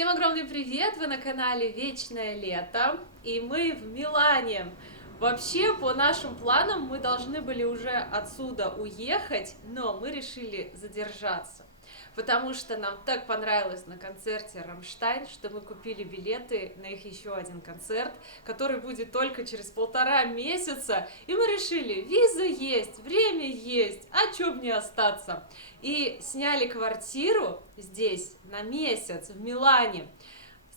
Всем огромный привет! Вы на канале Вечное Лето, и мы в Милане. Вообще, по нашим планам, мы должны были уже отсюда уехать, но мы решили задержаться, потому что нам так понравилось на концерте «Рамштайн», что мы купили билеты на их еще один концерт, который будет только через 1,5 месяца, и мы решили, виза есть, время есть, а чё б не остаться. И сняли квартиру здесь на месяц в Милане.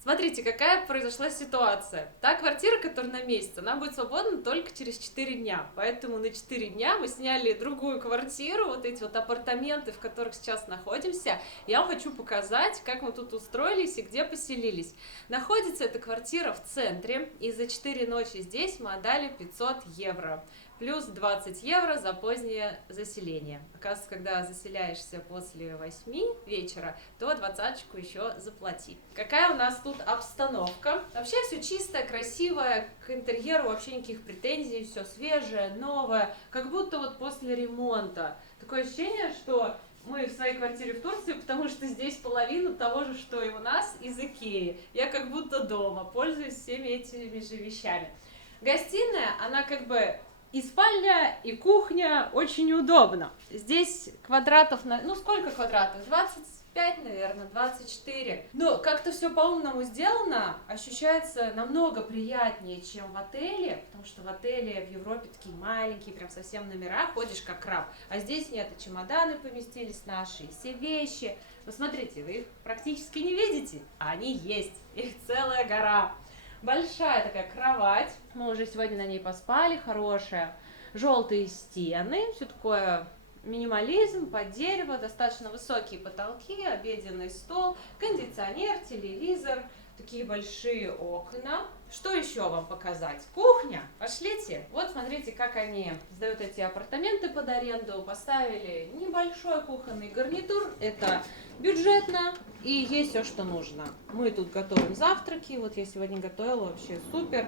Смотрите, какая произошла ситуация. Та квартира, которая на месяц, она будет свободна только через 4 дня. Поэтому на 4 дня мы сняли другую квартиру, вот эти вот апартаменты, в которых сейчас находимся. Я вам хочу показать, как мы тут устроились и где поселились. Находится эта квартира в центре, и за 4 ночи здесь мы отдали 500 евро. Плюс 20 евро за позднее заселение. Оказывается, когда заселяешься после 8 вечера, то 20-очку еще заплати. Какая у нас тут обстановка? Вообще все чистое, красивое, к интерьеру вообще никаких претензий, все свежее, новое, как будто вот после ремонта. Такое ощущение, что мы в своей квартире в Турции, потому что здесь половина того же, что и у нас, из Икеи. Я как будто дома, пользуюсь всеми этими же вещами. Гостиная, она как бы и спальня, и кухня, очень удобно. Здесь квадратов, ну сколько квадратов? 25, наверное, 24. Но как-то все по-умному сделано, ощущается намного приятнее, чем в отеле, потому что в отеле в Европе такие маленькие, прям совсем номера, ходишь как краб. А здесь нет, и чемоданы поместились наши, и все вещи. Но смотрите, вы их практически не видите, а они есть, их целая гора. Большая такая кровать, мы уже сегодня на ней поспали, хорошая. Желтые стены, все такое минимализм, под дерево, достаточно высокие потолки, обеденный стол, кондиционер, телевизор, такие большие окна. Что еще вам показать? Кухня, пошлите. Вот смотрите, как они сдают эти апартаменты под аренду. Поставили небольшой кухонный гарнитур, это бюджетно и есть все, что нужно. Мы тут готовим завтраки, вот я сегодня готовила, вообще супер.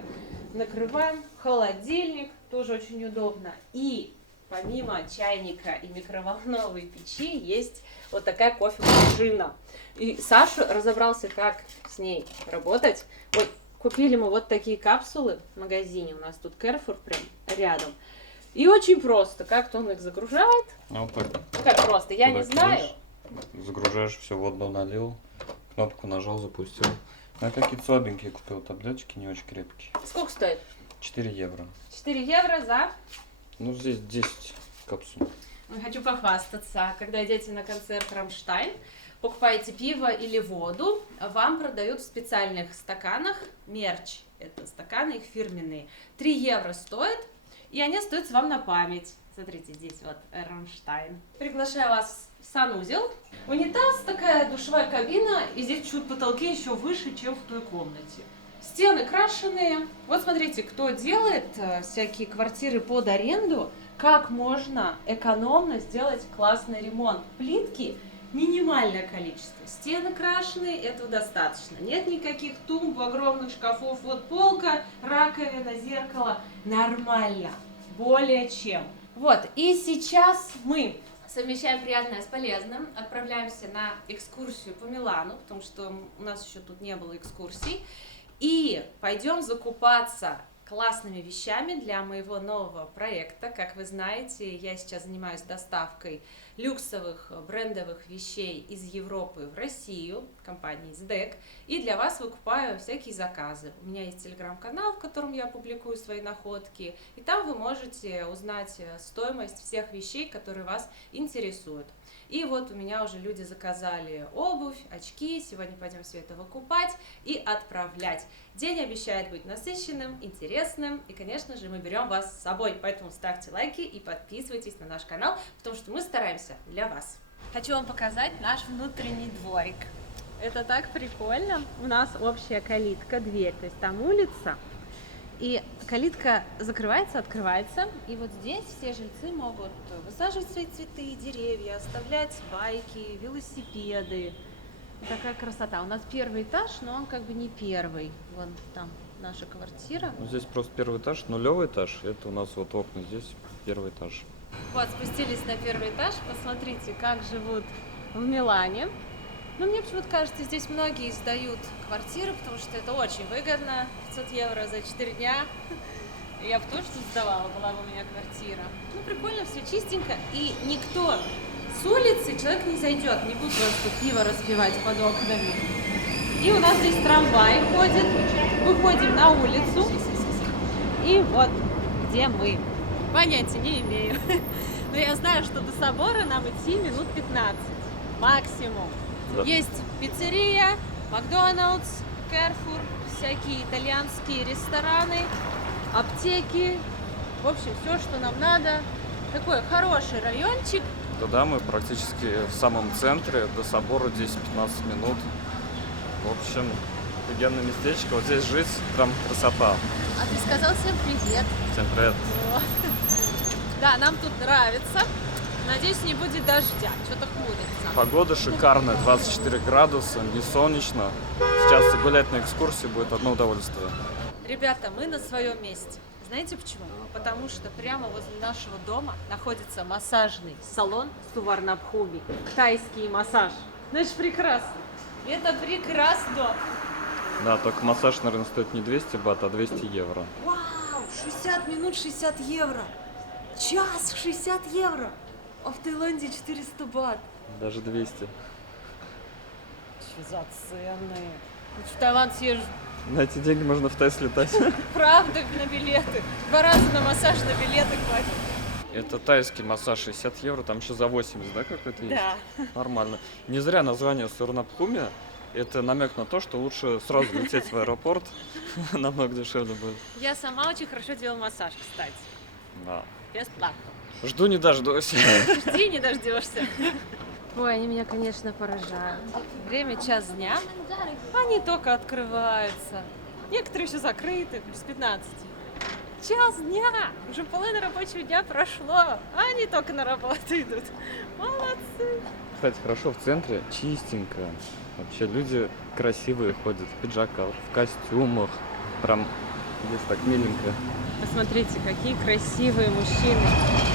Накрываем, холодильник, тоже очень удобно. И помимо чайника и микроволновой печи есть вот такая кофемашина. И Саша разобрался, как с ней работать. Ой, купили мы вот такие капсулы в магазине, у нас тут Carrefour прям рядом. И очень просто, как-то он их загружает. Вот так. Как просто, я не знаю. Загружаешь, все, воду налил, кнопку нажал, запустил. Я такие слабенькие купил таблеточки, не очень крепкие. Сколько стоит? 4 евро. 4 евро за... Ну, здесь 10 капсул. Хочу похвастаться. Когда идете на концерт «Рамштайн», покупаете пиво или воду, вам продают в специальных стаканах мерч. Это стаканы их фирменные. 3 евро стоит, и они остаются вам на память. Смотрите, здесь вот «Рамштайн». Приглашаю вас в санузел. Унитаз, такая душевая кабина, и здесь чуть потолки еще выше, чем в той комнате. Стены крашеные. Вот смотрите, кто делает всякие квартиры под аренду, как можно экономно сделать классный ремонт. Плитки минимальное количество. Стены крашеные, этого достаточно. Нет никаких тумб, огромных шкафов. Вот полка, раковина, зеркало. Нормально. Более чем. Вот, и сейчас мы совмещаем приятное с полезным. Отправляемся на экскурсию по Милану, потому что у нас еще тут не было экскурсий. И пойдем закупаться классными вещами для моего нового проекта. Как вы знаете, я сейчас занимаюсь доставкой люксовых брендовых вещей из Европы в Россию, компании SDEC, и для вас выкупаю всякие заказы. У меня есть телеграм-канал, в котором я публикую свои находки, и там вы можете узнать стоимость всех вещей, которые вас интересуют. И вот у меня уже люди заказали обувь, очки, сегодня пойдем все это выкупать и отправлять. День обещает быть насыщенным, интересным, и, конечно же, мы берем вас с собой, поэтому ставьте лайки и подписывайтесь на наш канал, потому что мы стараемся для вас. Хочу вам показать наш внутренний дворик. Это так прикольно. У нас общая калитка, дверь, то есть там улица. И калитка закрывается, открывается, и вот здесь все жильцы могут высаживать свои цветы, деревья, оставлять байки, велосипеды. Такая красота. У нас первый этаж, но он как бы не первый. Вон там наша квартира. Ну, здесь просто первый этаж, нулевой этаж. Это у нас вот окна, здесь первый этаж. Вот, спустились на первый этаж, посмотрите, как живут в Милане. Ну, мне почему-то кажется, здесь многие сдают квартиры, потому что это очень выгодно. 500 евро за 4 дня. Я бы тоже тут сдавала, была бы у меня квартира. Ну, прикольно, все чистенько. И никто с улицы, человек не зайдет, не будут просто пиво распивать под окнами. И у нас здесь трамвай ходит. Выходим на улицу. И вот где мы. Понятия не имею. Но я знаю, что до собора нам идти минут 15. Максимум. Да. Есть пиццерия, Макдональдс, Carrefour, всякие итальянские рестораны, аптеки. В общем, все, что нам надо. Такой хороший райончик. Да, мы практически в самом центре, до собора 10-15 минут. В общем, офигенное местечко. Вот здесь жить прям красота. А ты сказал всем привет. Всем привет. Да, нам тут нравится. Надеюсь, не будет дождя. Что-то хмурится. Погода шикарная, 24 градуса, не солнечно. Сейчас гулять на экскурсии будет одно удовольствие. Ребята, мы на своем месте. Знаете почему? Потому что прямо возле нашего дома находится массажный салон Суварнабхуми. Тайский массаж. Ну это ж прекрасно. Это прекрасно. Да, только массаж, наверное, стоит не 200 бат, а 200 евро. Вау, 60 минут 60 евро. Час 60 евро. А в Таиланде 400 бат. Даже 200. Что за цены? В Таиланд съезжу. На эти деньги можно в Тай слетать. Правда, на билеты. 2 раза на массаж, на билеты хватит. Это тайский массаж 60 евро, там еще за 80, да, какой-то есть? Да. Нормально. Не зря название Суварнабхуми. Это намек на то, что лучше сразу лететь в аэропорт. Намного дешевле будет. Я сама очень хорошо делаю массаж, кстати. Да. Бесплатно. Жду не дождусь. Жди, не дождешься. Ой, они меня, конечно, поражают. Время час дня. Они только открываются. Некоторые еще закрыты, без 15. Час дня! Уже половина рабочего дня прошло. А они только на работу идут. Молодцы! Кстати, хорошо в центре, чистенько. Вообще люди красивые ходят в пиджаках, в костюмах. Прям здесь так миленько. Посмотрите, какие красивые мужчины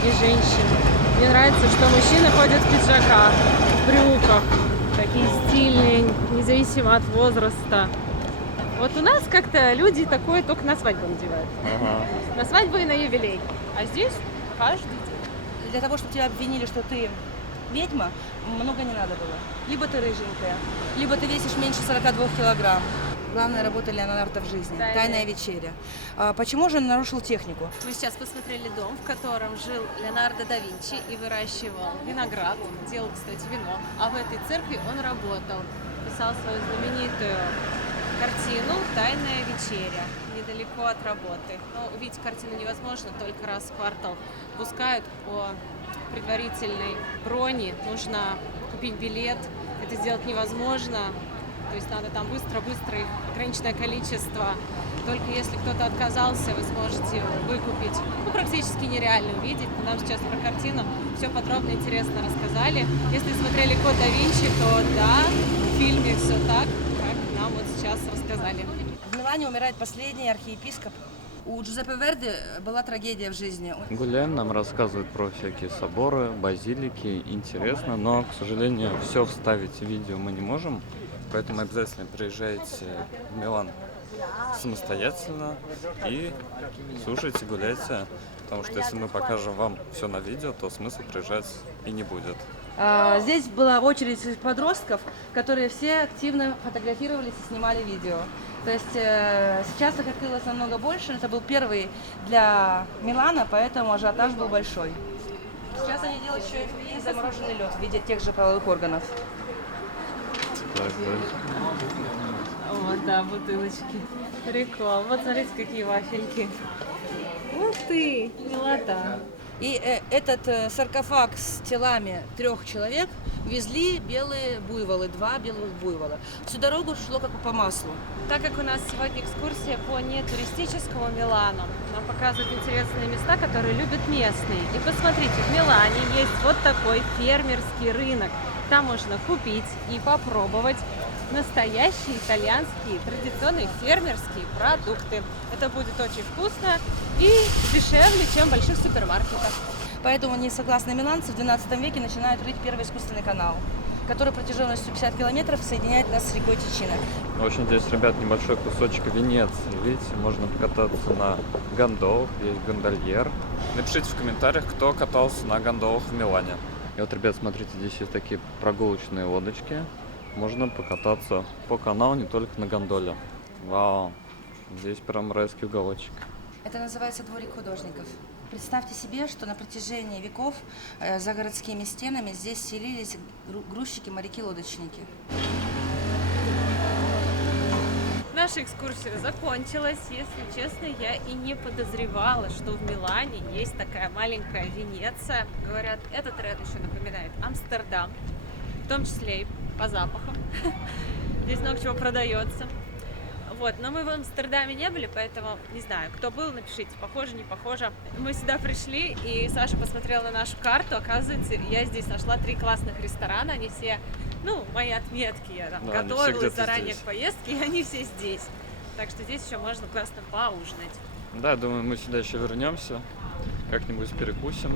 и женщины. Мне нравится, что мужчины ходят в пиджаках, в брюках. Такие стильные, независимо от возраста. Вот у нас как-то люди такое только на свадьбу надевают. Ага. На свадьбу и на юбилей. А здесь каждый день. Для того, чтобы тебя обвинили, что ты ведьма, много не надо было. Либо ты рыженькая, либо ты весишь меньше 42 килограмм. Главная работа Леонардо в жизни. Тайная вечеря. Почему же он нарушил технику? Мы сейчас посмотрели дом, в котором жил Леонардо да Винчи и выращивал виноград, делал, кстати, вино. А в этой церкви он работал, писал свою знаменитую картину «Тайная вечеря» недалеко от работы. Но увидеть картину невозможно, только раз в квартал пускают по предварительной броне. Нужно купить билет, это сделать невозможно. То есть надо там быстро-быстро их ограниченное количество. Только если кто-то отказался, вы сможете выкупить. Ну, практически нереально увидеть. Нам сейчас про картину все подробно и интересно рассказали. Если смотрели «Код да Винчи», то да, в фильме все так, как нам вот сейчас рассказали. В Милане умирает последний архиепископ. У Джузеппе Верди была трагедия в жизни. Гуляем, нам рассказывают про всякие соборы, базилики. Интересно, но, к сожалению, все вставить в видео мы не можем. Поэтому обязательно приезжайте в Милан самостоятельно и слушайте, гуляйте. Потому что если мы покажем вам все на видео, то смысла приезжать и не будет. Здесь была очередь из подростков, которые все активно фотографировались и снимали видео. То есть сейчас их открылось намного больше. Это был первый для Милана, поэтому ажиотаж был большой. Сейчас они делают еще и замороженный лед в виде тех же половых органов. Вот, да, бутылочки. Прикол. Вот смотрите, какие вафельки. Ух ты, милота. И этот саркофаг с телами 3 человек везли белые буйволы, 2 белых буйвола. Всю дорогу шло как по маслу. Так как у нас сегодня экскурсия по нетуристическому Милану, нам показывают интересные места, которые любят местные. И посмотрите, в Милане есть вот такой фермерский рынок. Там можно купить и попробовать настоящие итальянские традиционные фермерские продукты. Это будет очень вкусно и дешевле, чем в больших супермаркетах. Поэтому несогласные миланцы в XII веке начинают рыть первый искусственный канал, который протяженностью 50 километров соединяет нас с рекой Тичино. В общем, здесь, ребят, небольшой кусочек Венеции. Видите, можно покататься на гондолах, есть гондольер. Напишите в комментариях, кто катался на гондолах в Милане. И вот, ребят, смотрите, здесь есть такие прогулочные лодочки. Можно покататься по каналу, не только на гондоле. Вау, здесь прям райский уголочек. Это называется дворик художников. Представьте себе, что на протяжении веков за городскими стенами здесь селились грузчики, моряки, лодочники. Наша экскурсия закончилась. Если честно, я и не подозревала, что в Милане есть такая маленькая Венеция. Говорят, этот район еще напоминает Амстердам, в том числе и по запахам. Здесь много чего продается. Вот, но мы в Амстердаме не были, поэтому не знаю, кто был, напишите, похоже, не похоже. Мы сюда пришли, и Саша посмотрела на нашу карту. Оказывается, я здесь нашла 3 классных ресторана, они все, ну, мои отметки, я там готовилась заранее к поездке, и они все здесь. Так что здесь еще можно классно поужинать. Да, думаю, мы сюда еще вернемся, как-нибудь перекусим,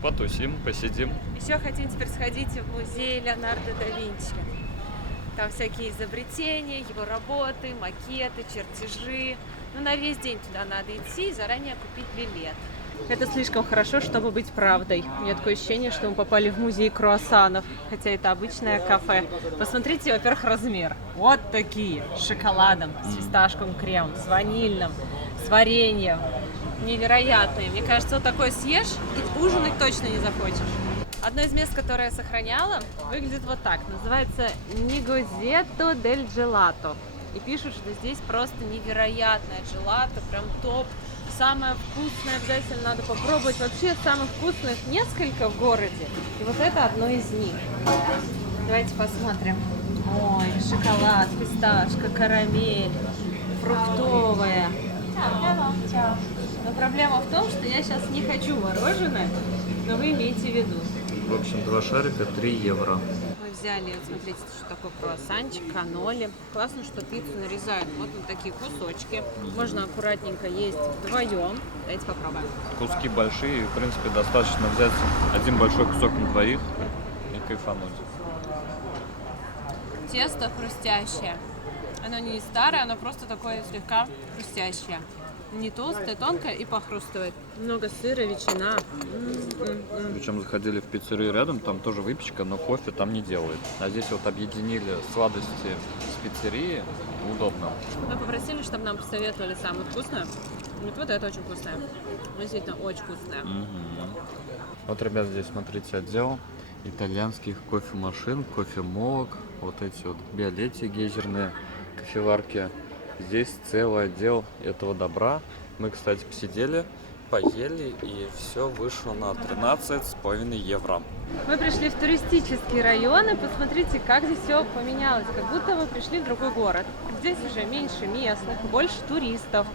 потусим, посидим. Еще хотим теперь сходить в музей Леонардо да Винчи. Там всякие изобретения, его работы, макеты, чертежи. Ну, на весь день туда надо идти и заранее купить билет. Это слишком хорошо, чтобы быть правдой. У меня такое ощущение, что мы попали в музей круассанов, хотя это обычное кафе. Посмотрите, во-первых, размер. Вот такие, с шоколадом, с фисташковым кремом, с ванильным, с вареньем. Невероятные. Мне кажется, вот такой съешь и ужинать точно не захочешь. Одно из мест, которое я сохраняла, выглядит вот так. Называется Негозетто дель Джелато. И пишут, что здесь просто невероятное джелато, прям топ. Самое вкусное обязательно надо попробовать. Вообще самых вкусных несколько в городе. И вот это одно из них. Давайте посмотрим. Ой, шоколад, фисташка, карамель, фруктовая. Но проблема в том, что я сейчас не хочу мороженое, но вы имейте в виду. В общем, 2 шарика 3 евро. Мы взяли, вот смотрите, что такое круассанчик, каноли. Классно, что пиццу нарезают вот на такие кусочки. Можно аккуратненько есть вдвоем. Давайте попробуем. Куски большие, в принципе, достаточно взять один большой кусок на двоих и кайфануть. Тесто хрустящее. Оно не старое, оно просто такое слегка хрустящее. Не толстое, тонкое и похрустывает. Много сыра, ветчина. Причем заходили в пиццерию рядом, там тоже выпечка, но кофе там не делают. А здесь вот объединили сладости с пиццерии, удобно. Мы попросили, чтобы нам посоветовали самое вкусное. Вот это очень вкусное. Действительно, очень вкусное. Вот, ребят, здесь, смотрите, отдел итальянских кофемашин, кофемолок, вот эти вот Биолетти гейзерные кофеварки. Здесь целый отдел этого добра. Мы, кстати, посидели, поели, и все вышло на 13,5 евро. Мы пришли в туристический район, и посмотрите, как здесь все поменялось. Как будто мы пришли в другой город. Здесь уже меньше местных, больше туристов,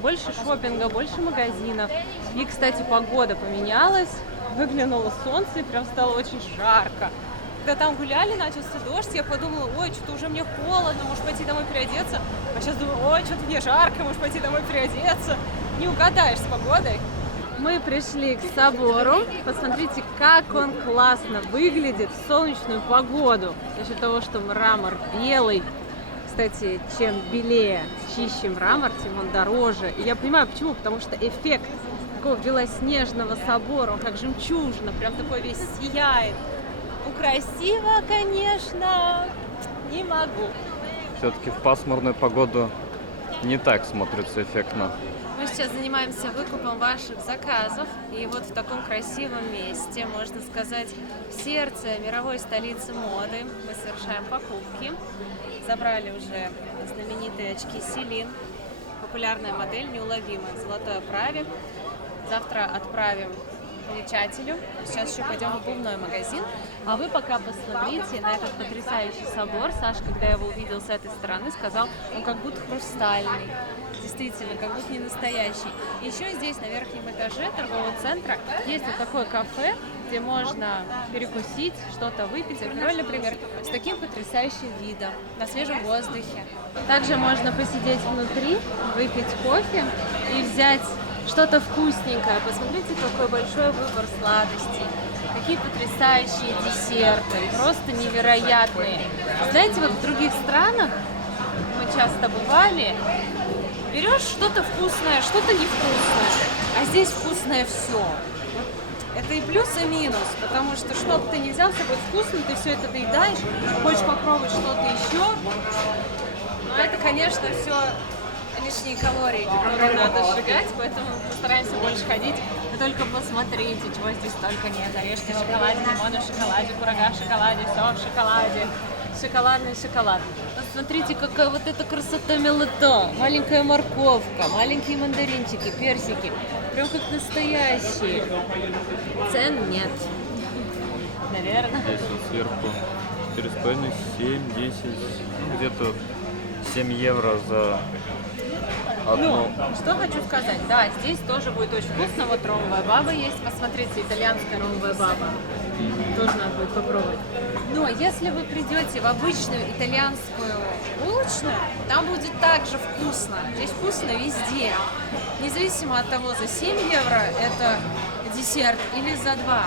больше шопинга, больше магазинов. И, кстати, погода поменялась. Выглянуло солнце, и прям стало очень жарко. Когда там гуляли, начался дождь, я подумала, ой, что-то уже мне холодно, может пойти домой переодеться. А сейчас думаю, ой, что-то мне жарко, может пойти домой переодеться. Не угадаешь с погодой. Мы пришли к собору. Посмотрите, как он классно выглядит в солнечную погоду. За счет того, что мрамор белый. Кстати, чем белее, чище мрамор, тем он дороже. И я понимаю, почему. Потому что эффект такого белоснежного собора, он как жемчужина, прям такой весь сияет. Ну, красиво, конечно, не могу. Все-таки в пасмурную погоду не так смотрится эффектно. Мы сейчас занимаемся выкупом ваших заказов. И вот в таком красивом месте, можно сказать, в сердце мировой столицы моды мы совершаем покупки. Забрали уже знаменитые очки Celine. Популярная модель, неуловимая, в золотой оправе. Завтра отправим получателю. Сейчас еще пойдем в обувной магазин. А вы пока посмотрите на этот потрясающий собор. Саша, когда я его увидел с этой стороны, сказал, он как будто хрустальный. Действительно, как будто не настоящий. Еще здесь, на верхнем этаже торгового центра, есть вот такое кафе, где можно перекусить, что-то выпить. Апероль, например, с таким потрясающим видом, на свежем воздухе. Также можно посидеть внутри, выпить кофе и взять что-то вкусненькое. Посмотрите, какой большой выбор сладостей. какие потрясающие десерты, просто невероятные. Знаете, вот в других странах мы часто бывали, берешь что-то вкусное, что-то невкусное, а здесь вкусное все. Это и плюс, и минус, потому что что бы ты ни взял, все будет вкусно, ты все это доедаешь, хочешь попробовать что-то еще, но это, конечно, все лишние калории, которые надо сжигать, поэтому постараемся больше ходить. Вы только посмотрите, чего здесь только нет. Орешки в шоколаде, лимоны в шоколаде, курага в шоколаде, все в шоколаде. Шоколадный шоколад. Посмотрите, какая вот эта красота мелото. Маленькая морковка, маленькие мандаринчики, персики. Прям как настоящие. Цен нет. Наверное. Здесь вот сверху 4,5, 7, 10, ну, где-то 7 евро за одну. Ну, что хочу сказать, да, здесь тоже будет очень вкусно. Вот ромовая баба есть. Посмотрите, итальянская ромовая баба. Тоже надо будет попробовать. Но если вы придете в обычную итальянскую булочную, там будет также вкусно. Здесь вкусно везде. Независимо от того, за 7 евро это десерт или за 2.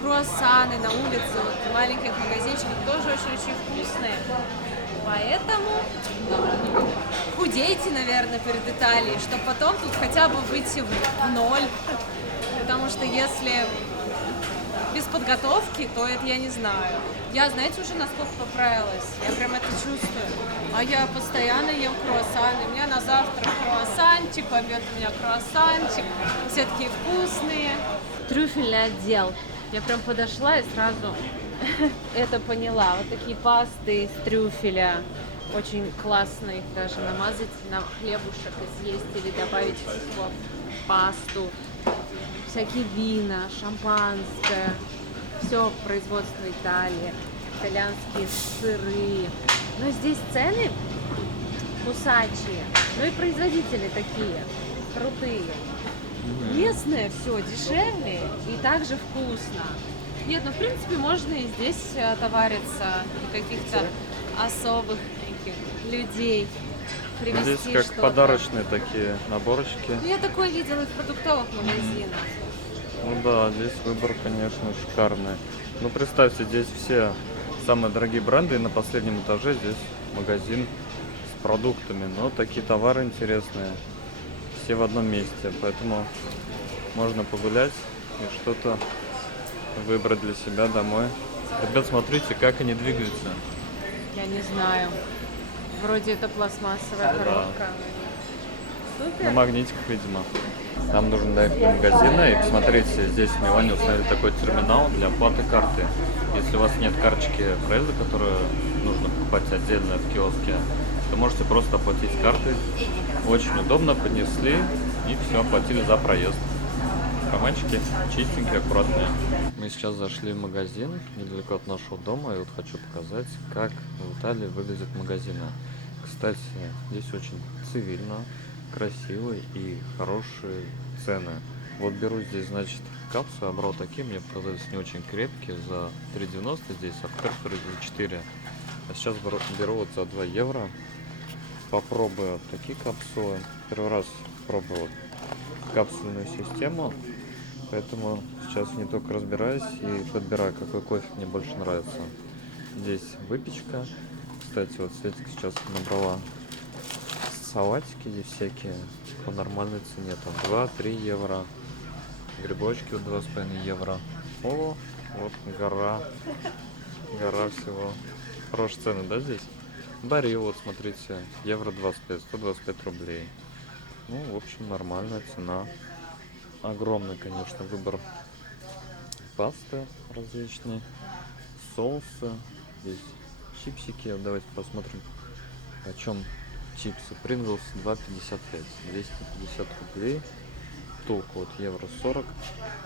Круассаны на улице, вот, в маленьких магазинчиках тоже очень-очень вкусные. Поэтому худейте, наверное, перед Италией, чтобы потом тут хотя бы выйти в ноль. Потому что если без подготовки, то это я не знаю. Я, знаете, уже насколько поправилась. Я прям это чувствую. А я постоянно ем круассаны. У меня на завтрак круассанчик, в обед у меня круассанчик. Все такие вкусные. Трюфельный отдел. Я прям подошла и сразу это поняла. Вот такие пасты из трюфеля. Очень классно их даже намазать на хлебушек и съесть или добавить в пасту. Всякие вина, шампанское, все производство Италии, итальянские сыры. Но здесь цены кусачие, но и производители такие крутые. Местное все дешевле и также вкусно. Нет, ну в принципе можно и здесь товариться, и каких-то особых таких людей. Здесь как что-то. подарочные такие наборчики. Ну, я такое видела и в продуктовых магазинах. Ну да, здесь выбор, конечно, шикарный. Ну представьте, здесь все самые дорогие бренды, и на последнем этаже здесь магазин с продуктами. Но такие товары интересные, все в одном месте, поэтому можно погулять и что-то выбрать для себя домой. Ребят, смотрите, как они двигаются. Я не знаю. Вроде это пластмассовая коробка. На Супер. магнитиках, видимо. Нам нужно доехать до магазина, и посмотрите, здесь в Милане установили такой терминал для оплаты карты. Если у вас нет карточки проезда, которую нужно покупать отдельно в киоске, то можете просто оплатить картой. Очень удобно, поднесли и все, оплатили за проезд. Карманчики чистенькие, аккуратные. Мы сейчас зашли в магазин недалеко от нашего дома, и вот хочу показать, как в Италии выглядят магазины. Кстати, здесь очень цивильно, красиво и хорошие цены. Вот беру здесь, значит, капсулы, я брал такие, мне показались не очень крепкие, за 3,90 здесь, а в Керфере за 4. А сейчас беру вот за 2 евро. Попробую вот такие капсулы. Первый раз пробую капсульную систему, поэтому сейчас не только разбираюсь и подбираю, какой кофе мне больше нравится. Здесь выпечка. Кстати, вот Светик сейчас набрала салатики здесь всякие по нормальной цене, там 2-3 евро. Грибочки вот 2,5 евро. О, вот гора всего. Хорошие цены, да, здесь? Барил, вот смотрите, евро 25, 125 рублей. Ну, в общем, нормальная цена. Огромный, конечно, выбор пасты различные, соусы. Здесь чипсики. Давайте посмотрим, о чем чипсы. Принглс 2,55, 250 рублей. Тулка вот евро 40.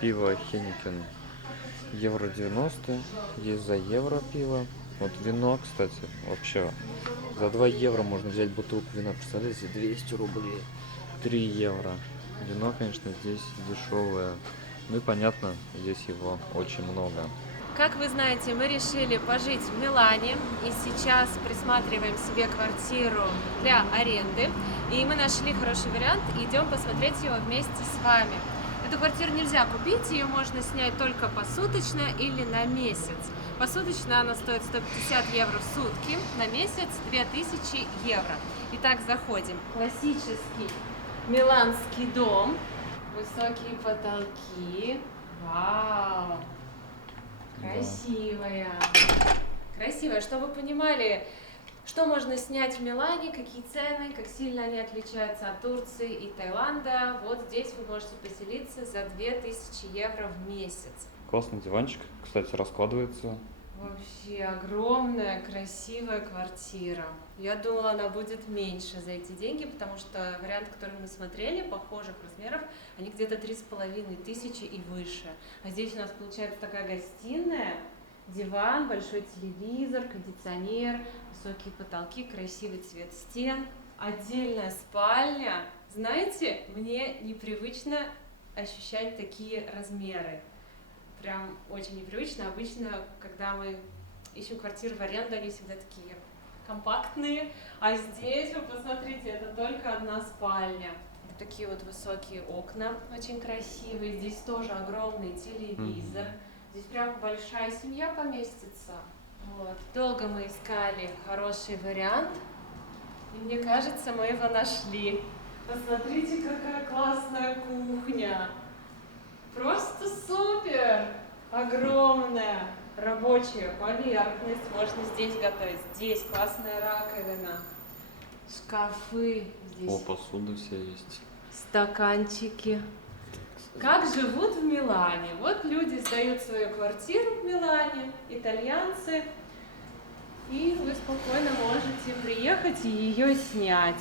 Пиво Хенникен евро 90. Есть за евро пиво. Вот вино, кстати, вообще за 2 евро можно взять бутылку вина. Представляете, 200 рублей. 3 евро. Вино, конечно, здесь дешевое. Ну и понятно, здесь его очень много. Как вы знаете, мы решили пожить в Милане и сейчас присматриваем себе квартиру для аренды. И мы нашли хороший вариант и идем посмотреть его вместе с вами. Эту квартиру нельзя купить, ее можно снять только посуточно или на месяц. Посуточно она стоит 150 евро в сутки, на месяц 2000 евро. Итак, заходим. Классический миланский дом, высокие потолки. Вау! Красивая. Красивая. Чтобы вы понимали, что можно снять в Милане, какие цены, как сильно они отличаются от Турции и Таиланда. Вот здесь вы можете поселиться за 2000 евро в месяц. Классный диванчик, кстати, раскладывается. Вообще огромная, красивая квартира. Я думала, она будет меньше за эти деньги, потому что вариант, который мы смотрели, похожих размеров, они где-то 3500 и выше. А здесь у нас получается такая гостиная, диван, большой телевизор, кондиционер, высокие потолки, красивый цвет стен, отдельная спальня. Знаете, мне непривычно ощущать такие размеры. Прям очень непривычно. Обычно, когда мы ищем квартиру в аренду, они всегда такие компактные. А здесь, вы посмотрите, это только одна спальня. Вот такие вот высокие окна, очень красивые. Здесь тоже огромный телевизор. Здесь прям большая семья поместится. Вот. Долго мы искали хороший вариант. И мне кажется, мы его нашли. Посмотрите, какая классная кухня. Просто супер! Огромная рабочая поверхность. Можно здесь готовить. Здесь классная раковина. Шкафы. Здесь О, посуда вся есть. стаканчики. Как живут в Милане? Вот люди сдают свою квартиру в Милане, итальянцы, и вы спокойно можете приехать и ее снять.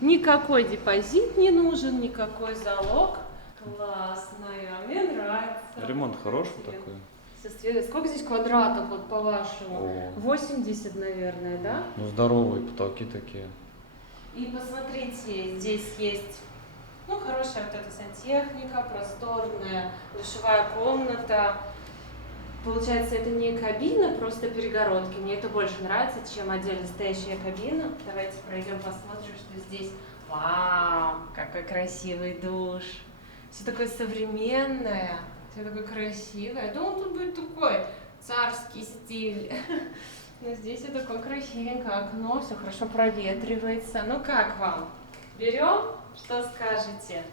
Никакой депозит не нужен, никакой залог. Классная, мне нравится. Ремонт хороший такой. Сколько здесь квадратов, вот по-вашему? О. 80, наверное, да? Ну, здоровые потолки такие. И посмотрите, здесь есть, ну, хорошая вот эта сантехника, просторная душевая комната. Получается, это не кабина, просто перегородки. Мне это больше нравится, чем отдельно стоящая кабина. Давайте пройдем, посмотрим, что здесь. Вау, какой красивый душ. Все такое современное, все такое красивое. Я думала, тут будет такой царский стиль. Но здесь вот такое красивенькое окно, все хорошо проветривается. Ну как вам? Берем? Что скажете?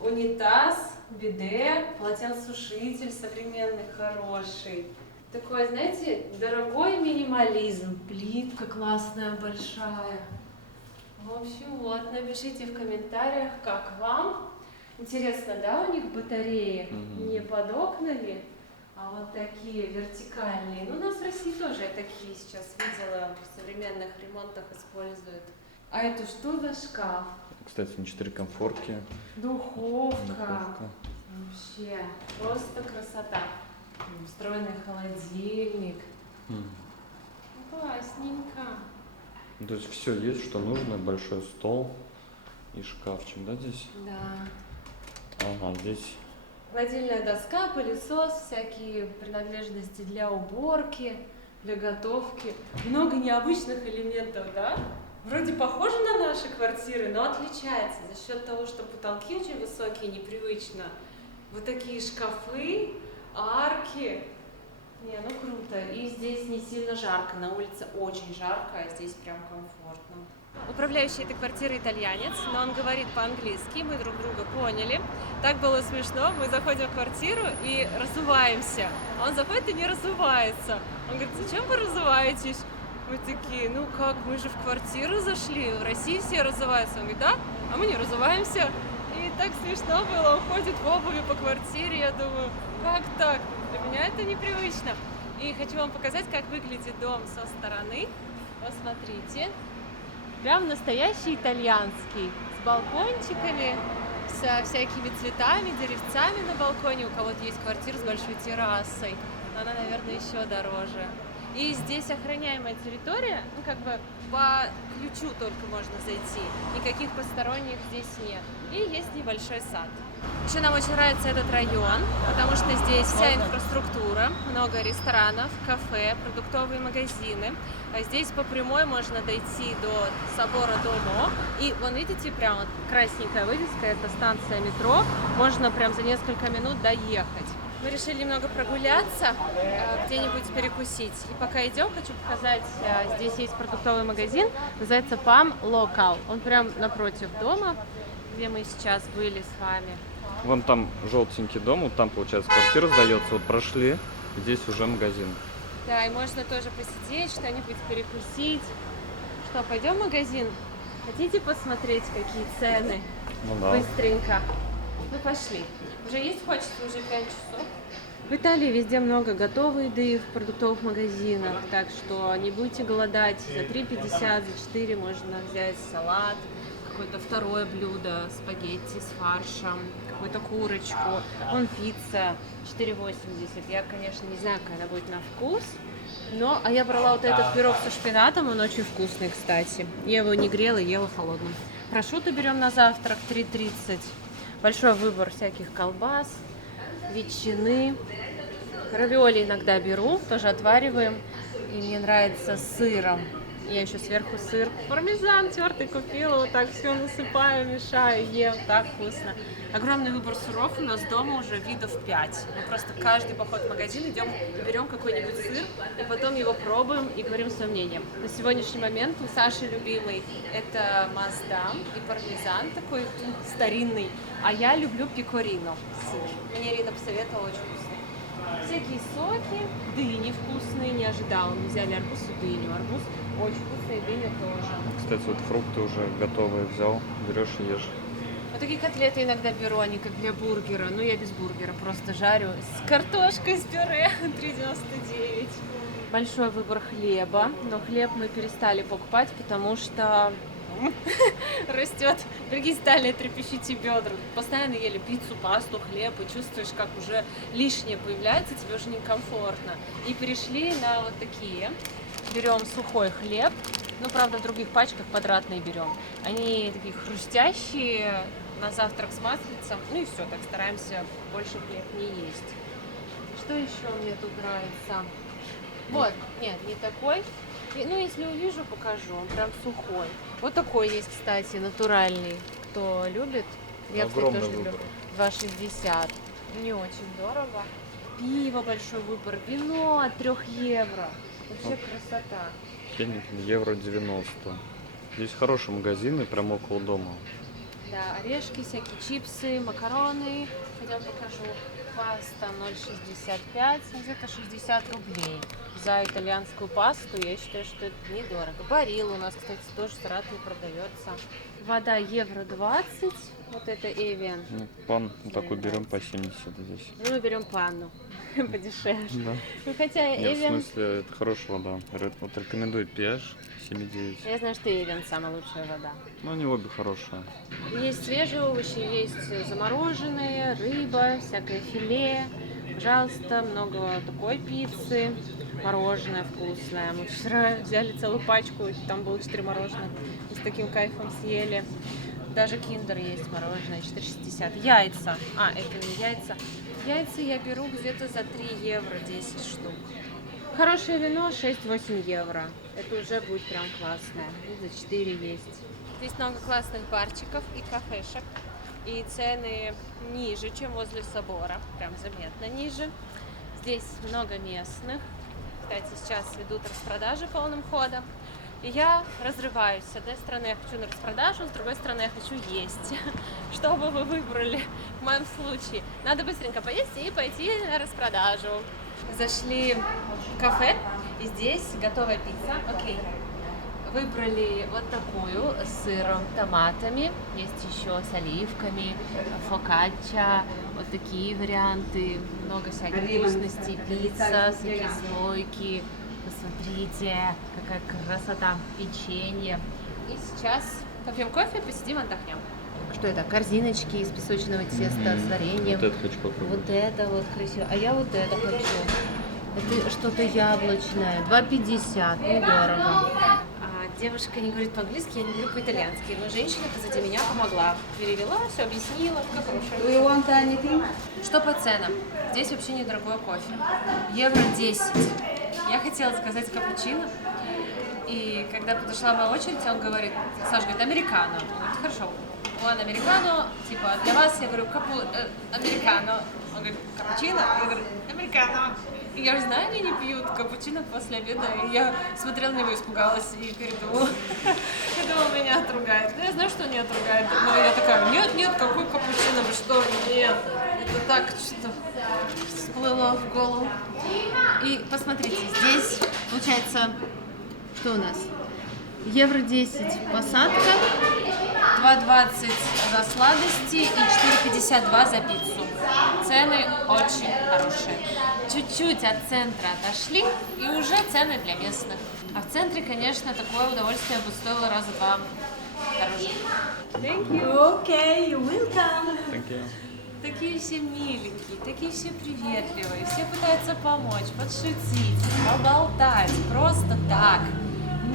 Унитаз, биде, полотенцесушитель современный, хороший. Такой, знаете, дорогой минимализм. Плитка классная, большая. В общем, вот, напишите в комментариях, как вам. Интересно, да, у них батареи не под окнами, а вот такие вертикальные. Ну, у нас в России тоже я такие сейчас видела, в современных ремонтах используют. А это что за шкаф? Кстати, на 4 комфорки. Духовка. Вообще, просто красота. Встроенный холодильник. Классненько. То есть все есть, что нужно, большой стол и шкафчик, да, здесь? Да. Ага, здесь. Гладильная доска, пылесос, всякие принадлежности для уборки, для готовки. Много необычных элементов, да? Вроде похоже на наши квартиры, но отличается за счет того, что потолки очень высокие, непривычно. Вот такие шкафы, арки. Не, ну круто. И здесь не сильно жарко. На улице очень жарко, а здесь прям комфортно. Управляющий этой квартирой итальянец, но он говорит по-английски, мы друг друга поняли. Так было смешно, мы заходим в квартиру и разуваемся. А он заходит и не разувается. Он говорит, зачем вы разуваетесь? Мы такие, ну как, мы же в квартиру зашли, в России все разуваются. Он говорит, да, а мы не разуваемся. И так смешно было, он ходит в обуви по квартире, я думаю, как так? Для меня это непривычно. И хочу вам показать, как выглядит дом со стороны. Посмотрите. Прям настоящий итальянский, с балкончиками, со всякими цветами, деревцами на балконе. У кого-то есть квартира с большой террасой, но она, наверное, еще дороже. И здесь охраняемая территория, ну как бы по ключу только можно зайти, никаких посторонних здесь нет. И есть небольшой сад. Еще нам очень нравится этот район, потому что здесь вся инфраструктура, много ресторанов, кафе, продуктовые магазины. А здесь по прямой можно дойти до собора Домо. И вон видите, прям вот красненькая вывеска, это станция метро, можно прям за несколько минут доехать. Мы решили немного прогуляться, где-нибудь перекусить. И пока идем, хочу показать, здесь есть продуктовый магазин, называется Palm Local. Он прям напротив дома, где мы сейчас были с вами. Вон там желтенький дом, вот там, получается, квартира сдается. Вот прошли, здесь уже магазин. Да, и можно тоже посидеть, что-нибудь перекусить. Что, пойдем в магазин? Хотите посмотреть, какие цены? Ну да. Быстренько. Ну, пошли. Уже есть хочется, уже 5 часов. В Италии везде много готовой еды в продуктовых магазинах, так что не будете голодать. За 3,50, за 4 можно взять салат, какое-то второе блюдо, спагетти с фаршем, какую-то курочку. Вон пицца 4,80. Я, конечно, не знаю, какая она будет на вкус. Но, я брала вот этот пирог со шпинатом, он очень вкусный, кстати. Я его не грела, ела холодным. Прошутто берем на завтрак 3,30. Большой выбор всяких колбас, ветчины. Равиоли иногда беру, тоже отвариваем. И мне нравится с сыром. Я еще сверху сыр пармезан тертый купила, вот так все насыпаю, мешаю, ем, так вкусно. Огромный выбор сыров у нас дома уже видов 5. Мы просто каждый поход в магазин идем, берем какой-нибудь сыр, и потом его пробуем и говорим свое мнение. На сегодняшний момент у Саши любимый это маздам и пармезан такой старинный, а я люблю пекорино сыр. Мне Ирина посоветовала, очень вкусно. Всякие соки, дыни вкусные, не ожидала. Мы взяли арбуз и дыню. Арбуз очень вкусный, дыня тоже. Кстати, вот фрукты уже готовые взял, берешь и ешь. Вот такие котлеты иногда беру, они как для бургера. Но я без бургера, просто жарю с картошкой, с пюре, 3,99. Большой выбор хлеба, но хлеб мы перестали покупать, потому что растет. Другие стали трепещите бедра. Постоянно ели пиццу, пасту, хлеб, и чувствуешь, как уже лишнее появляется, тебе уже некомфортно. И перешли на вот такие. Берем сухой хлеб, ну, правда, в других пачках квадратные берем. Они такие хрустящие, на завтрак с маслицем. Ну и все, так стараемся больше хлеб не есть. Что еще мне тут нравится? Вот, нет, не такой. Ну, если увижу, покажу. Он прям сухой. Вот такой есть, кстати, натуральный. Кто любит, я, кстати, Огромный тоже люблю. выбор. 2,60. Не очень дорого. Пиво большой выбор. Вино от 3 евро. Вообще красота. Хенникен евро 90. Здесь хорошие магазины, прям около дома. Да, орешки, всякие чипсы, макароны. Пойдем покажу. Паста 0,65, где-то 60 рублей. За итальянскую пасту я считаю, что это недорого. Барилла у нас, кстати, тоже в Саратове продается. Вода евро 20, вот это Evian. Ну, пан вот такой берем по 70 здесь. Ну, мы берем панну, подешевле. Да. Ну, хотя Нет, в Evian... смысле, это хорошая вода. Вот рекомендует pH 7,9. Я знаю, что Evian самая лучшая вода. Ну, они обе хорошие. Есть свежие овощи, есть замороженные, рыба, всякое филе. Пожалуйста, много такой пиццы. Мороженое вкусное. Мы вчера взяли целую пачку, там было 4 мороженых. И с таким кайфом съели. Даже киндер есть мороженое, 4,60. Яйца. Это не яйца. Яйца я беру где-то за 3 евро 10 штук. Хорошее вино 6-8 евро. Это уже будет прям классное. И за 4 есть. Здесь много классных барчиков и кафешек. И цены ниже, чем возле собора. Прям заметно ниже. Здесь много местных. Кстати, сейчас ведут распродажи полным ходом. И я разрываюсь. С одной стороны, я хочу на распродажу, с другой стороны, я хочу есть. Что бы вы выбрали в моем случае? Надо быстренько поесть и пойти на распродажу. Зашли в кафе, и здесь готовая пицца. Окей. Выбрали вот такую с сыром, томатами. Есть еще с оливками, фокачча. Вот такие варианты. Много всяких вкусностей. Пицца, всякие слойки. Посмотрите, какая красота. Печенье. И сейчас попьем кофе, посидим, отдохнем. Что это? Корзиночки из песочного теста с вареньем. Вот это хочу попробовать. Вот это вот красиво. А я вот это хочу. Это что-то яблочное. 2,50. Недорого. Девушка не говорит по-английски, я не говорю по-итальянски, но женщина позади меня помогла. Перевела, все объяснила, как Do хорошая. you want anything? Что по ценам? Здесь вообще недорогой кофе. Евро 10. Я хотела заказать капучино. И когда подошла моя очередь, он говорит, Саша говорит, американо. Он говорит, хорошо, one американо, типа, для вас, я говорю, американо. Он говорит, капучино? Я говорю, американо. И я же знаю, они не пьют капучино после обеда. И я смотрела на него, испугалась и передумала. Я думала, меня отругает. Ну, я знаю, что он не отругает. Но я такая, нет, какой капучино, вы что, нет. Это так что-то всплыло в голову. И посмотрите, здесь получается, что у нас? Евро 10 посадка. 2,20 за сладости и 4,52 за пиццу. Цены очень хорошие. Чуть-чуть от центра отошли, и уже цены для местных. А в центре, конечно, такое удовольствие бы стоило раза два дороже. Okay, you will come. Такие. Такие все миленькие, такие все приветливые, все пытаются помочь, подшутить, поболтать, просто так,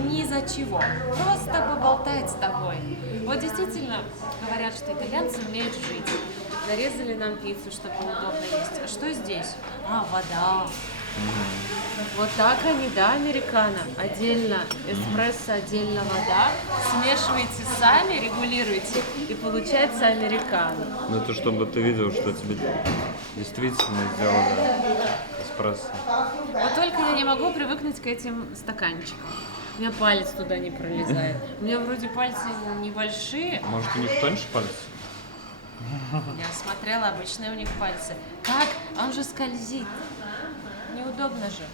ни за чего, просто поболтать с тобой. Вот действительно говорят, что итальянцы умеют жить. Нарезали нам пиццу, чтобы удобно есть. А что здесь? Вода. Вот так они, да, американо. Отдельно эспрессо, отдельно вода. Смешиваете сами, регулируете, и получается американо. Ну это чтобы ты видел, что тебе действительно сделали эспрессо. Вот только я не могу привыкнуть к этим стаканчикам. У меня палец туда не пролезает. У меня вроде пальцы небольшие. Может, у них тоньше пальцы? Я смотрела, обычные у них пальцы. Как? Он же скользит. Неудобно же.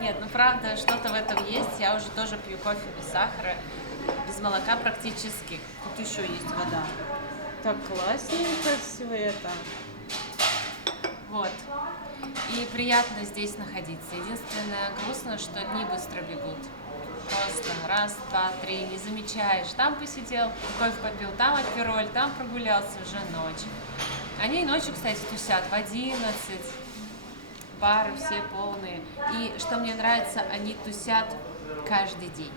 Нет, ну правда, что-то в этом есть. Я уже тоже пью кофе без сахара, без молока практически. Тут еще есть вода. Так классненько все это. Вот. И приятно здесь находиться. Единственное грустно, что дни быстро бегут. Просто раз, два, три, не замечаешь. Там посидел, кофе попил, там апероль, там прогулялся, уже ночь. Они и ночью, кстати, тусят в 11. Бары все полные. И что мне нравится, они тусят каждый день.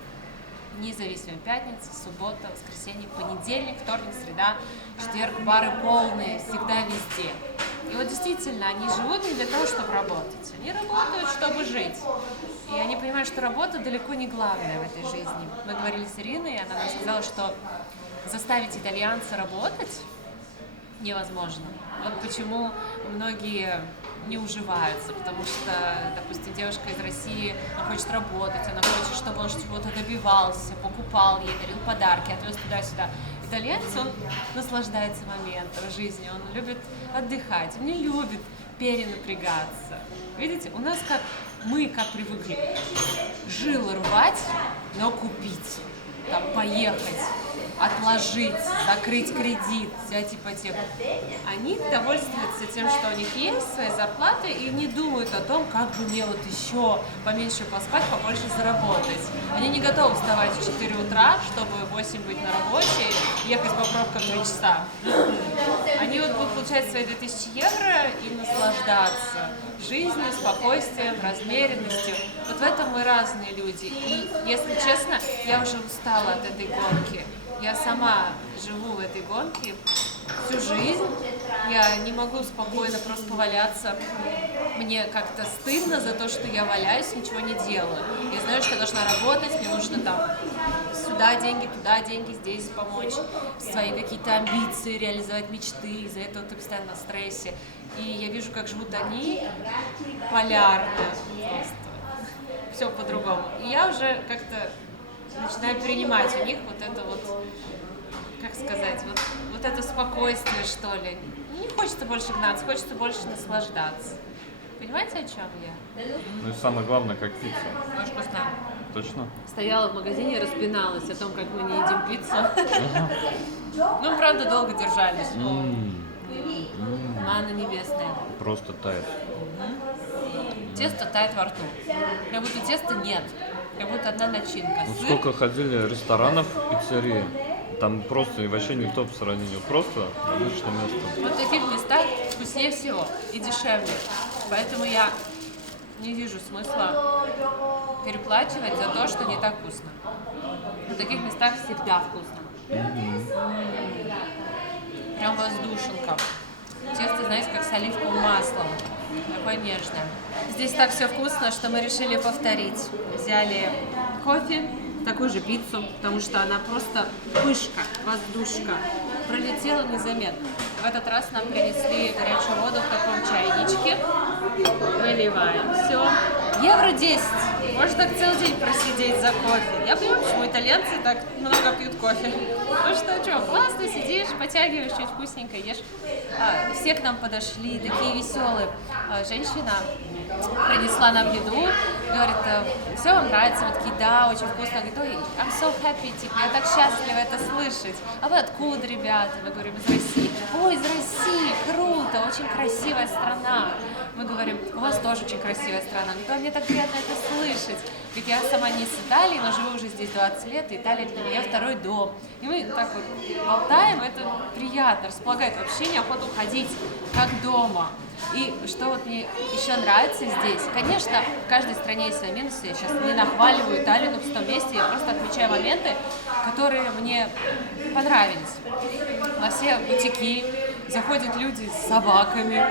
Независимо, пятница, суббота, воскресенье, понедельник, вторник, среда, четверг, бары полные, всегда везде. И вот действительно, они живут не для того, чтобы работать. Они работают, чтобы жить. И они понимают, что работа далеко не главное в этой жизни. Мы говорили с Ириной, и она нам сказала, что заставить итальянца работать невозможно. Вот почему многие не уживаются, потому что, допустим, девушка из России, она хочет работать, она хочет, чтобы он чего-то добивался, покупал ей, дарил подарки, отвез туда-сюда. Итальянец, он наслаждается моментом жизни, он любит отдыхать, он не любит перенапрягаться. Видите, у нас мы как привыкли жилы рвать, но купить, там, поехать, отложить, закрыть кредит, взять ипотеку. Они довольствуются тем, что у них есть, своей зарплаты, и не думают о том, как бы мне вот еще поменьше поспать, побольше заработать. Они не готовы вставать в 4 утра, чтобы в 8 быть на работе, ехать по пробкам 3 часа. Они вот будут получать свои 2000 евро и наслаждаться жизнью, спокойствием, размеренностью. Вот в этом мы разные люди. И, если честно, я уже устала от этой гонки. Я сама живу в этой гонке всю жизнь. Я не могу спокойно просто поваляться. Мне как-то стыдно за то, что я валяюсь, ничего не делаю. Я знаю, что я должна работать, мне нужно там сюда деньги, туда деньги, здесь помочь, свои какие-то амбиции, реализовать мечты. Из-за этого ты постоянно в стрессе. И я вижу, как живут они, полярно просто. Все по-другому. И я уже как-то начинаю принимать у них вот это вот, как сказать, вот это спокойствие, что ли. Не хочется больше гнаться, хочется больше наслаждаться. Понимаете, о чем я? Ну и самое главное, как пицца. Очень вкусно. Точно? Стояла в магазине и распиналась о том, как мы не едим пиццу. Ну, правда, долго держались. Манна небесная. Просто тает. Тесто тает во рту. Как будто теста нет. Как будто одна начинка. Вот Сыр. сколько ходили ресторанов, пиццерии, там просто и вообще никто по сравнению, просто обычное место. Вот в таких местах вкуснее всего и дешевле. Поэтому я не вижу смысла переплачивать за то, что не так вкусно. В таких местах всегда вкусно. Прям воздушенка. Тесто, знаете, как с оливковым маслом. Такое нежное. Здесь так все вкусно, что мы решили повторить. Взяли кофе, такую же пиццу, потому что она просто пышка, воздушка. Пролетела незаметно. В этот раз нам принесли горячую воду в таком чайничке. Выливаем. Все. Евро 10. Можно так целый день просидеть за кофе. Я понимаю, почему итальянцы так много пьют кофе. Ну что, классно сидишь, потягиваешь, чуть вкусненько ешь. Все к нам подошли, такие веселые. Женщина принесла нам еду, говорит, все вам нравится? Мы такие, да, очень вкусно. Говорит, ой, I'm so happy, типа, я так счастлива это слышать. А вы откуда, ребята? Мы говорим, из России. Ой, из России, круто, очень красивая страна. Мы говорим, у вас тоже очень красивая страна. Говорит, мне так приятно это слышать. Ведь я сама не с Италии, но живу уже здесь 20 лет, и Италия для меня второй дом. И мы так вот болтаем, это приятно, располагает вообще неохота уходить, как дома. И что вот мне еще нравится здесь, конечно, в каждой стране есть свои минусы, я сейчас не нахваливаю Италию на пустом месте, я просто отмечаю моменты, которые мне понравились. Во все бутики заходят люди с собаками,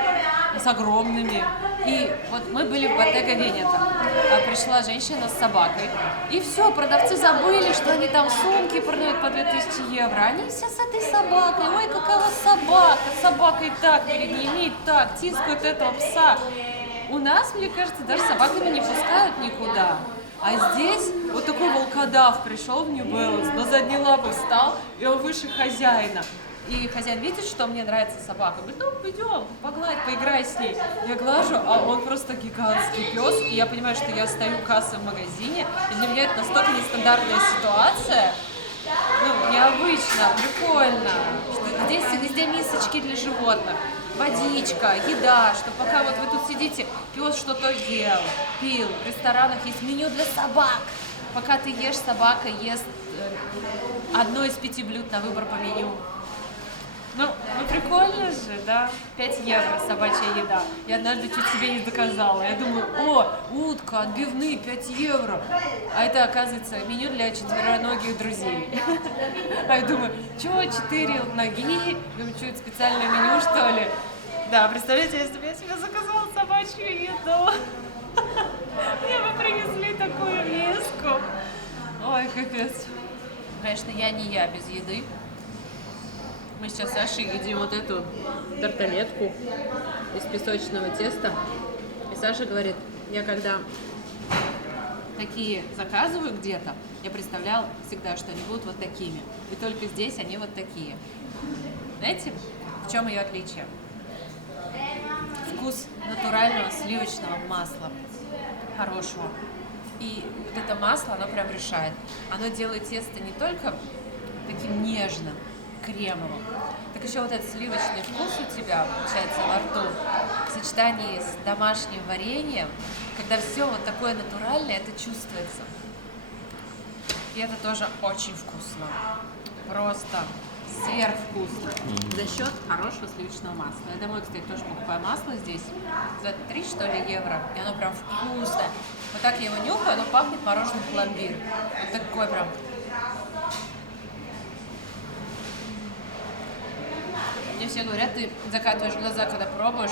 с огромными. И вот мы были в Bottega Veneta, пришла женщина с собакой, и все, продавцы забыли, что они там сумки продают по 2000 евро. Они все с этой собакой, ой, какая у вас собака, собака и так перед ними, и так, тискают этого пса. У нас, мне кажется, даже собаками не пускают никуда. А здесь вот такой волкодав пришел в New Balance, на задние лапы встал, и он выше хозяина. И хозяин видит, что мне нравится собака. Говорит, ну, идем, погладь, поиграй с ней. Я глажу, а он просто гигантский пес. И я понимаю, что я стою у кассы в магазине. И для меня это настолько нестандартная ситуация. Ну, необычно, прикольно. Что здесь везде мисочки для животных. Водичка, еда, что пока вот вы тут сидите, пес что-то ел, пил. В ресторанах есть меню для собак. Пока ты ешь, собака ест одно из 5 блюд на выбор по меню. Ну прикольно же, да? 5 евро собачья еда. Я однажды чуть себе не доказала. Я думаю, о, утка, отбивные, 5 евро. А это, оказывается, меню для четвероногих друзей. А я думаю, что, 4 ноги? Думаю, что это специальное меню, что ли? Да, представляете, если бы я себе заказала собачью еду, мне бы принесли такую миску. Ой, капец. Конечно, я не я без еды. Мы сейчас с Сашей едим вот эту тарталетку из песочного теста. И Саша говорит, я когда такие заказываю где-то, я представляла всегда, что они будут вот такими. И только здесь они вот такие. Знаете, в чем ее отличие? Вкус натурального сливочного масла. Хорошего. И вот это масло, оно прям решает. Оно делает тесто не только таким нежным, кремовым, так еще вот этот сливочный вкус у тебя получается во рту в сочетании с домашним вареньем, когда все вот такое натуральное, это чувствуется. И это тоже очень вкусно. Просто сверхвкусно. За счет хорошего сливочного масла. Я домой, кстати, тоже покупаю масло здесь. За 3, что ли, евро. И оно прям вкусное. Вот так я его нюхаю, оно пахнет мороженым пломбир. Вот такой прям. Мне все говорят, ты закатываешь глаза, когда пробуешь.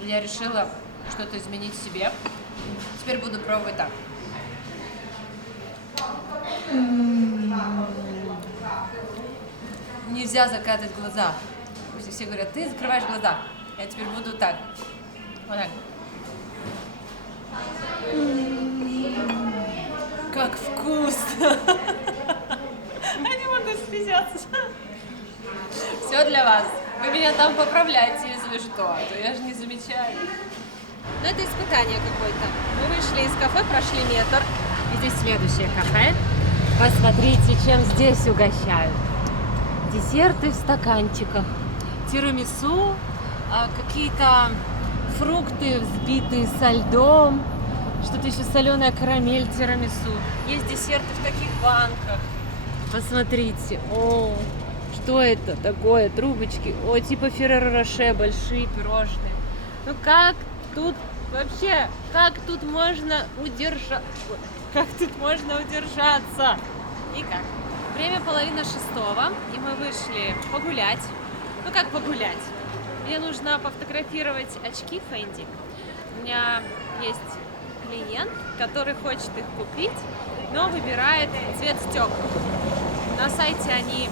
Я решила что-то изменить в себе. Теперь буду пробовать так. Нельзя закатывать глаза. Все говорят, ты закрываешь глаза. Я теперь буду так. Вот так. Как вкусно! Я не могу слезаться. Все для вас. Вы меня там поправляете, если что, а то я же не замечаю. Ну, это испытание какое-то. Мы вышли из кафе, прошли метр. И здесь следующее кафе. Посмотрите, чем здесь угощают. Десерты в стаканчиках. Тирамису, какие-то фрукты, взбитые со льдом. Что-то еще соленая карамель, тирамису. Есть десерты в таких банках. Посмотрите. О, что это такое? Трубочки. О, типа Ферреро Роше, большие пирожные. Ну как тут вообще, как тут можно удержаться? Как тут можно удержаться? Никак. Время 5:30, и мы вышли погулять. Ну как погулять? Мне нужно пофотографировать очки Фенди. У меня есть клиент, который хочет их купить, но выбирает цвет стекол. На сайте они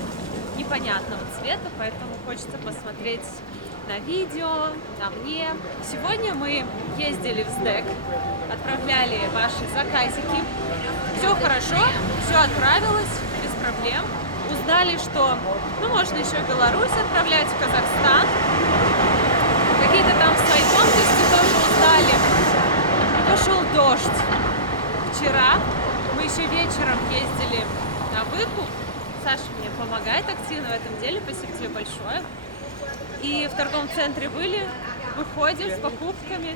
непонятного цвета, поэтому хочется посмотреть на видео, на мне. Сегодня мы ездили в СДЭК, отправляли ваши заказики. Все хорошо, все отправилось без проблем. Узнали, что можно еще в Беларусь отправлять, в Казахстан. Какие-то там свои тонкости тоже узнали. Пошел дождь. Вчера мы еще вечером ездили на выкуп. Саша мне помогает активно в этом деле, спасибо тебе большое. И в торговом центре были, выходим с покупками,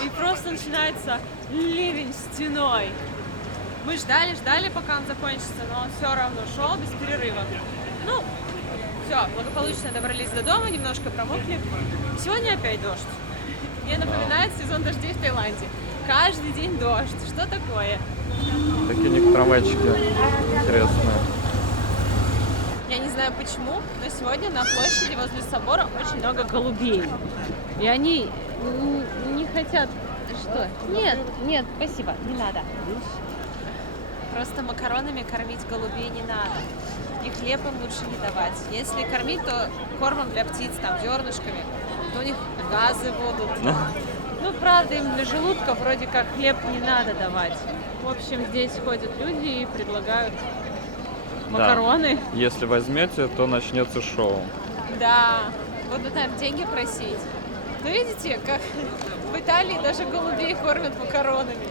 и просто начинается ливень стеной. Мы ждали, пока он закончится, но он все равно шел без перерыва. Ну, все, благополучно добрались до дома, немножко промокли. Сегодня опять дождь. Мне напоминает сезон дождей в Таиланде. Каждый день дождь. Что такое? Такие у них трамвайчики интересные. Я не знаю почему, но сегодня на площади возле собора очень много голубей. И они не хотят... Что? Нет, спасибо, не надо. Просто макаронами кормить голубей не надо. И хлеб им лучше не давать. Если кормить, то кормом для птиц, там, зернышками, то у них газы будут. Ну, правда, им для желудка вроде как хлеб не надо давать. В общем, здесь ходят люди и предлагают макароны. Да. Если возьмете, то начнется шоу. Да, будут, наверное, деньги просить. Но видите, как в Италии даже голубей кормят макаронами.